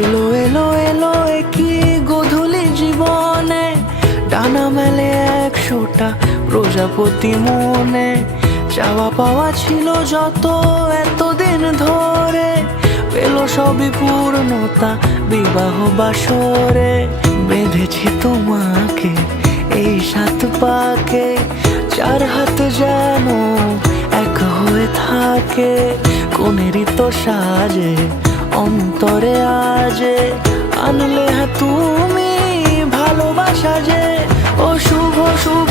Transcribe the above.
এলো এলো এলো একই গধূলি জীবনে, ডানা মেলে 100টা প্রজাপতি মনে। চাওয়া পাওয়া ছিল যত এতদিন ধরে, পেল সবই পূর্ণতা বিবাহ বাসরে। বেঁধেছি তোমাকে এই 7 পাকে, 4 হাত যেন এক হয়ে থাকে। কোনেরই তো সাজে অন্তরে আজে, আনলে হ্যাঁ তুমি ভালোবাসা যে। ও শুভ শুভ